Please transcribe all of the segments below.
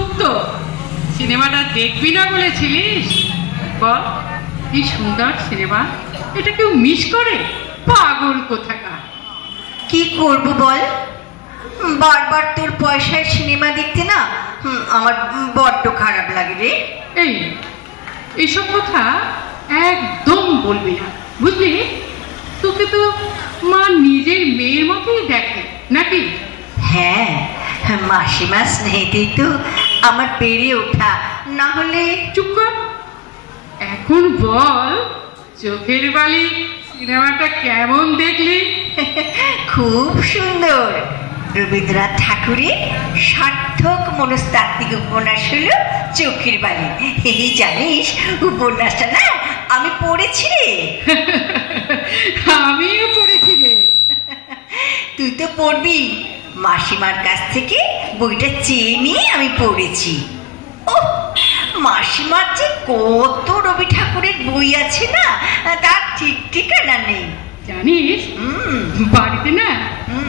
সুপ্ত, সিনেমাটা দেখবি না বলেছিলিস? বল, কি সুন্দর সিনেমা, এটা কেউ মিস করে? পাগল কোথাকার। কি করব বল, বারবার তোর পয়সায় সিনেমা দেখতে না আমার বড্ড খারাপ লাগে রে। এই এইসব কথা একদম বলবি না, বুঝলি? তোকে তো মা নিজের মেয়ের মতোই দেখে, নাকি? হ্যাঁ, মাসিমা স্নেহেতেই তো আমার বেড়ে ওঠা, না হলে। চুপ কর, এখন বল, চোখের বালি সিনেমাটা কেমন দেখলি? খুব সুন্দর। রবীন্দ্রনাথ ঠাকুরের সার্থক মনস্তাত্ত্বিক উপন্যাস হলো চোখের বালি। এই জানিস, উপন্যাসটা না আমি পড়েছি রে। আমিও পড়েছি রে। তুই তো পড়বি, মাসিমার কাছ থেকে বইটা চেয়ে নিয়ে আমি পড়েছি। ও, মাসিমার যে কত রবি ঠাকুরের বই আছে না, তার ঠিক ঠিকানা নেই। জানিস, বাড়িতে না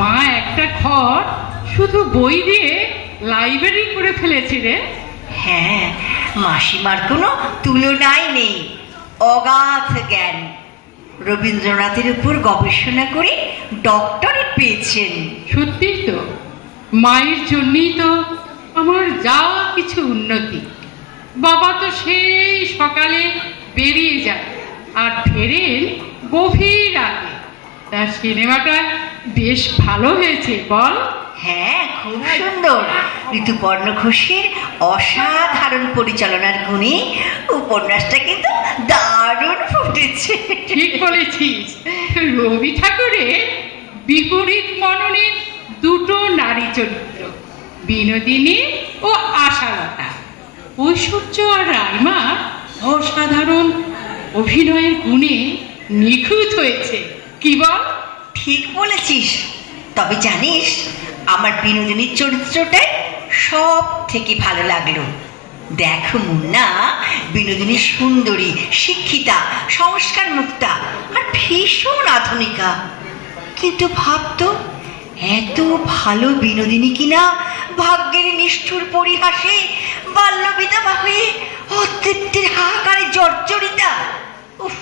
মা একটা ঘর শুধু বই দিয়ে লাইব্রেরি করে ফেলেছি রে। হ্যাঁ, মাসিমার কোনো তুলনাই নেই, অগাধ জ্ঞান। রবীন্দ্রনাথের উপর গবেষণা করে ডক্টরেট পেয়েছেন। সত্যি তো, মায়ের জন্যই তো আমার যা কিছু উন্নতি। বাবা তো সেই সকালে বেরিয়ে যায় আর ফেরেন গভীর রাতে। তার সিনেমাটা বেশ ভালো হয়েছে, বল? হ্যাঁ, খুব সুন্দর। ঋতুপর্ণ ঘোষের অসাধারণ পরিচালনার গুণে উপন্যাসটা কিন্তু দারুণ ফুটেছে। ঠিক বলেছিস। রবি ঠাকুরের বিপরীত মননের দুটো নারী চরিত্র, বিনোদিনী ও আশালতা, ঐশ্বর্য আর রাইমা অসাধারণ অভিনয়ের গুণে নিখুঁত হয়েছে, কি বল? ঠিক বলেছিস। তবে জানিস, আমার বিনোদিনীর চরিত্রটাই সব থেকে ভালো লাগলো। দেখ মুন্না, বিনোদিনী সুন্দরী, শিক্ষিতা, সংস্কার মুক্তা আর ভীষণ আধুনিকা। কিন্তু ভাবতো, এত ভালো বিনোদিনী কিনা ভাগ্যের নিষ্ঠুর পরিহাসে বাল্য বিধবা হয়ে অতৃপ্তির হাহাকারে জর্জরিতা। উফ,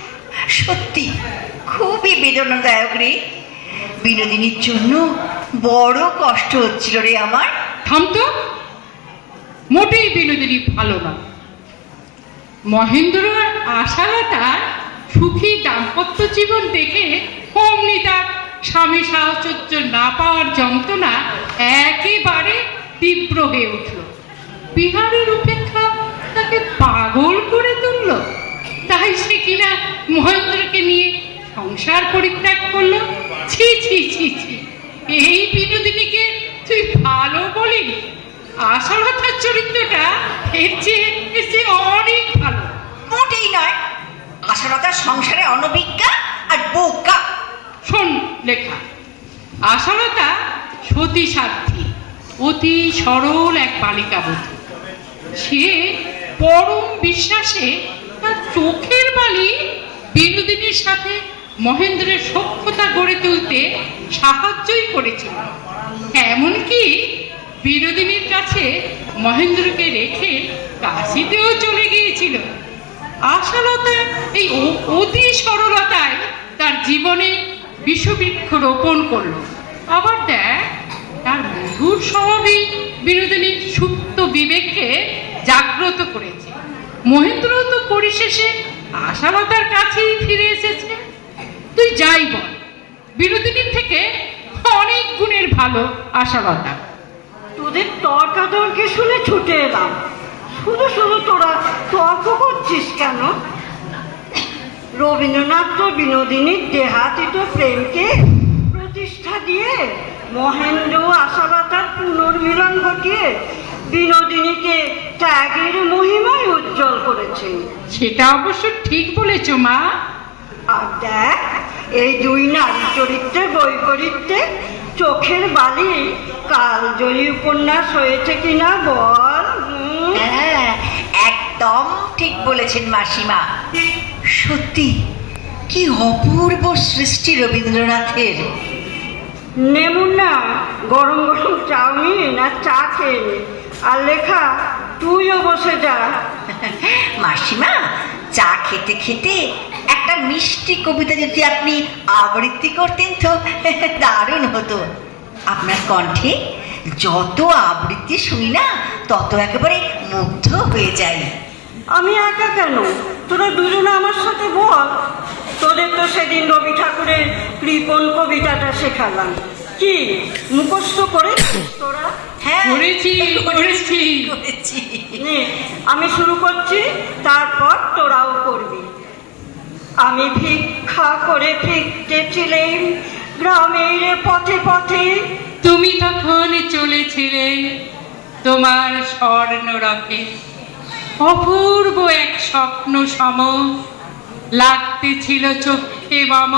সত্যি খুবই বেদনাদায়ক রে। বিনোদিনীর জন্য বড় কষ্ট হচ্ছিল রে আমার। থাম তো, মোটেই বিনোদিনী ভালো না। মহেন্দ্র আর আশালতার সুখী দাম্পত্য জীবন দেখে অমনি তার স্বামী সাহচর্য না পাওয়ার যন্ত্রণা একেবারে তীব্র হয়ে উঠল। বিহারের উপেক্ষা তাকে পাগল করে তুলল। তাই সে কিনা মহেন্দ্রকে নিয়ে সংসার পরিত্যাগ করলো। ছি ছি ছি ছি, এই বিনোদিনীকে তুই ভালো বলি? আশালতার চরিত্রটা এর চেয়ে অনেক ভালো। মোটেই নয়, আশালতার সংসারে অনভিজ্ঞা আর বোকা। শোন লেখা, আশালতা সতী সাধ্বী, অতি সরল এক বালিকা বধূ। সে পরম বিশ্বাসে তার চোখের বালি বিনোদিনীর সাথে মহেন্দ্রের সখ্যতা গড়ে তুলতে সাহায্যই করেছিল। এমনকি বিনোদিনীর কাছে মহেন্দ্রকে রেখে কাশিতেও চলে গিয়েছিল। আশালতা এই অতি সরলতায় তার জীবনে বিষবৃক্ষ রোপণ করলো। আবার দেখ, তার মধুর স্বভাবই বিনোদিনীর সুপ্ত বিবেককে জাগ্রত করেছে। মহেন্দ্র তো পরিশেষে আশালতার কাছেই ফিরে এসেছে। তুই যাই বল, বিনোদিনীর থেকে অনেক গুণের ভালো আশালতা। তোদের তর্কাতর্কি শুনে ছুটে এলাম। শুধু শুধু তোরা তর্ক করছিস কেন? রবীন্দ্রনাথ তো বিনোদিনীর দেহাতীত প্রেমকে প্রতিষ্ঠা দিয়ে মহেন্দ্র আশালতার পুনর্মিলন ঘটিয়ে বিনোদিনীকে ত্যাগের মহিমায় উজ্জ্বল করেছেন। সেটা অবশ্য ঠিক বলেছ মা। আর দেখ, এই দুই নারী চরিত্রের বৈপরীত্যে চোখের বালি কালজয়ী উপন্যাস হয়েছে কিনা বল? হ্যাঁ, একদম ঠিক বলেছেন মাসিমা। সত্যি কি অপূর্ব সৃষ্টি রবীন্দ্রনাথের। নেমুন না, গরম গরম চাউমিন আর চা খেয়ে নে। আর লেখা তুইও বসে যা। মাসিমা, চা খেতে খেতে একটা মিষ্টি কবিতা যদি আপনি আবৃত্তি করতেন তো দারুণ হতো। আপনার কণ্ঠে যত আবৃত্তি শুনি না তত একেবারে মুগ্ধ হয়ে যাই। আমি একা কেন, তোরা দুজনে আমার সাথে বল। তোদের তো সেদিন রবি ঠাকুরের কৃপণ কবিতাটা শেখালাম, কি মুখস্থ করে তোরা? হ্যাঁ, করেছি। করেছি। নে, আমি শুরু করছি, তারপর তোরাও করবি। আমি ভিক্ষা করে ফিরতেছিলেন গ্রামের পথে পথে। তুমি তখন চলেছিলে তোমার স্বর্ণ রথে, অপূর্ব এক স্বপ্ন সম লাগতেছিল চোখে মম।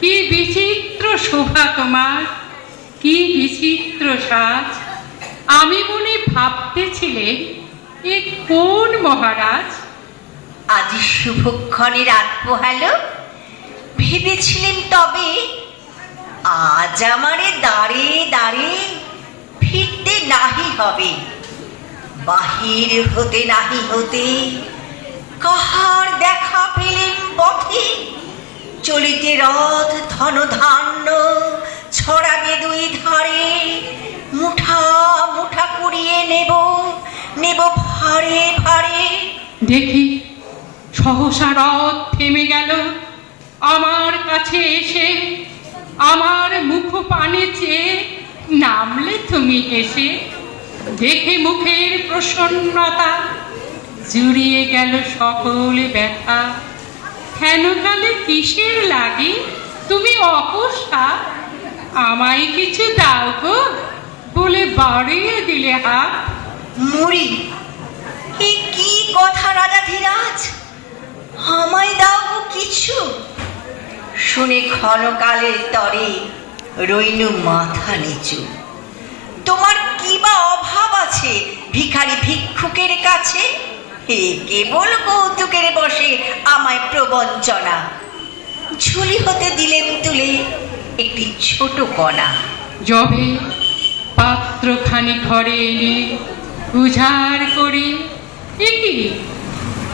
কি বিচিত্র শোভা তোমার, কি বিচিত্র সাজ। আমি মনে ভাবতেছিলে এ কোন মহারাজ। আজি শুভক্ষণে রাত পোহালো, ভেবেছিলেন তবে আজ আমারে দাঁড়ে দাঁড়ে ফিরতে নাহি হবে। বাহির হতে নাহি হতে কাহার দেখা পেলেন পথে। চলিতে রথ ধন ধান্য ছড়াবে দুই ধারে। মুঠা মুঠা কুড়িয়ে নেব নেব ভারে ভারে। দেখি সহসা রথ থেমে গেল আমার কাছে এসে। আমার মুখ পানে চেয়ে নামলে তুমি হেসে। দেখে মুখের প্রসন্নতা জুড়িয়ে গেল সকল ব্যথা। হেনকালে কিসের লাগে তুমি অকস্মা, আমায় কিছু দাও গো বলে বাড়িয়ে দিলে হাত। মুড়ি, এ কি কথা রাজাধিরাজ, আমায় দাও গো কিছু। শুনে ক্ষণকালের তরে রইনু মাথা নিচু। তোমার কি বা অভাব আছে ভিখারি ভিক্ষুকের কাছে? হে কেবল কৌতুকের বসে আমায় প্রবঞ্চনা। ঝুলি হতে দিলেন তুলে একটি ছোট কণা। যবে পাত্রখানি ঘরে এনে উজাড় করে, একই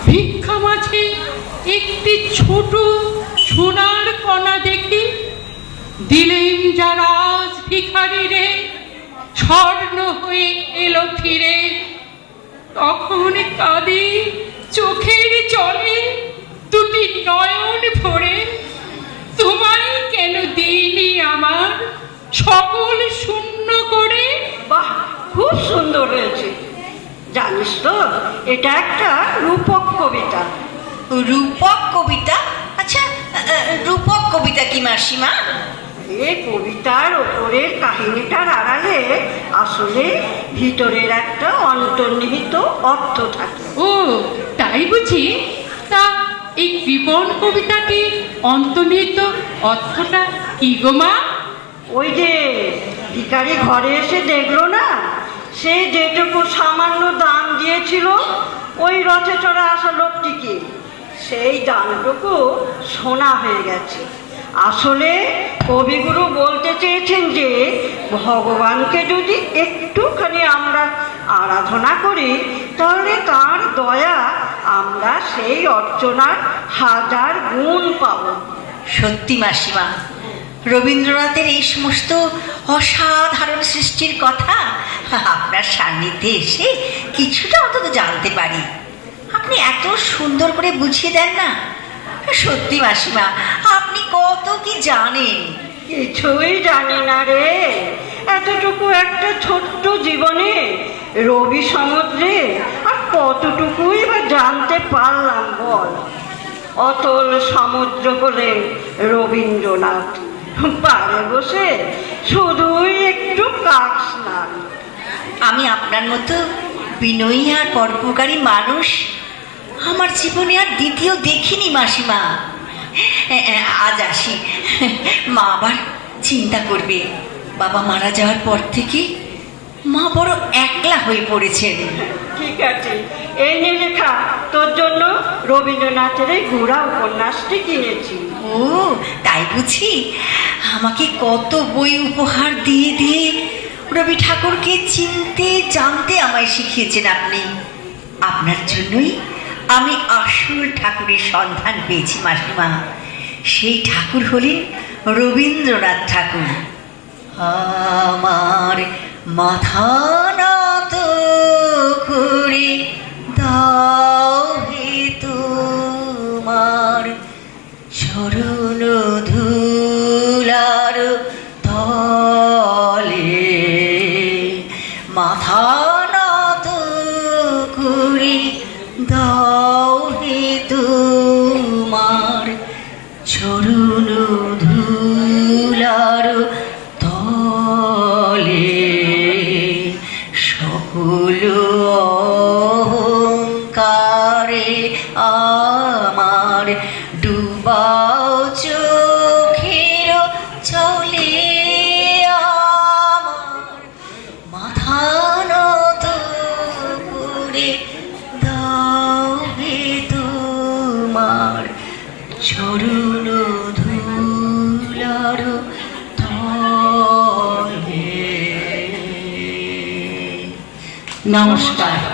ভিক্ষা মাঝে একটি ছোট সোনার কণা দেখি। দিলেন যারা আজ ভিখারি রে, স্বর্ণ হয়ে এলো ফিরে। তখন কাঁদি চোখের জলে দুটি নয়ন ভরে। তোমায় কেন দিইনি আমার সকল শূন্য করে। বাহ, খুব সুন্দর হয়েছে। জানিস তো এটা একটা রূপক কবিতা। রূপক কবিতা? আচ্ছা, রূপক কবিতা কি মাসিমা? এই কবিতার ওপরের কাহিনীটার আড়ালে আসলে ভিতরের একটা অন্তর্নিহিত অর্থ থাকে। ও তাই বুঝি? তা এই কৃপণ কবিতাটির অন্তর্নিহিত অর্থটা কি গো মা? ওই যে ভিখারি ঘরে এসে দেখলো না, সে যেটুকু সামান্য দান দিয়েছিল ওই রথে চড়ে আসা লোকটিকে, সেই দানটুকু সোনা হয়ে গেছে। আসলে কবিগুরু বলতে চেয়েছেন যে ভগবানকে যদি একটুখানি আমরা আরাধনা করি তাহলে তার দয়া আমরা সেই অর্চনার 1000 গুণ পাব। সত্যি মাসিমা, রবীন্দ্রনাথের এই সমস্ত অসাধারণ সৃষ্টির কথা আপনার সান্নিধ্যে এসে কিছুটা অন্তত জানতে পারি। আপনি এত সুন্দর করে বুঝিয়ে দেন না। সত্যি মাসিমা, আপনি কত কি জানেন। কিছুই জানি না রে, এতটুকু একটা ছোট্ট জীবনে রবি সমুদ্রে আর কতটুকুই বা জানতে পারলাম বল। অতল সমুদ্র বলে রবীন্দ্রনাথ, পাড়ে বসে শুধুই একটু কাক স্নান। আমি আপনার মতো বিনয়ী আর পরোপকারী মানুষ আমার জীবনে আর দ্বিতীয় দেখিনি মাসিমা। আজ আসি, মা আবার চিন্তা করবে। বাবা মারা যাওয়ার পর থেকে মা বড় একলা হয়ে পড়েছেন। ঠিক আছে, এই নে লেখা, তোর জন্য রবীন্দ্রনাথের এই ঘোড়া উপন্যাসটি কিনেছি। ও তাই বুঝি? আমাকে কত বই উপহার দিয়ে দিয়ে রবি ঠাকুরকে চিনতে জানতে আমায় শিখিয়েছেন আপনি। আপনার জন্যই আমি আসল ঠাকুরের সন্ধান পেয়েছি মাসিমা। সেই ঠাকুর হলেন রবীন্দ্রনাথ ঠাকুর। আমার মাথা নত করে দাও হে তোমার চরণ ধুলার তলে, মাথা নত করে দাও হে তোমার চরণ ধুলার তলে, সকল অহংকারে আমার ডুবাও চোখের চলে, আমার মাথা নত করে দাও হে তোমার চরণ ধুলার তলে। নমস্কার।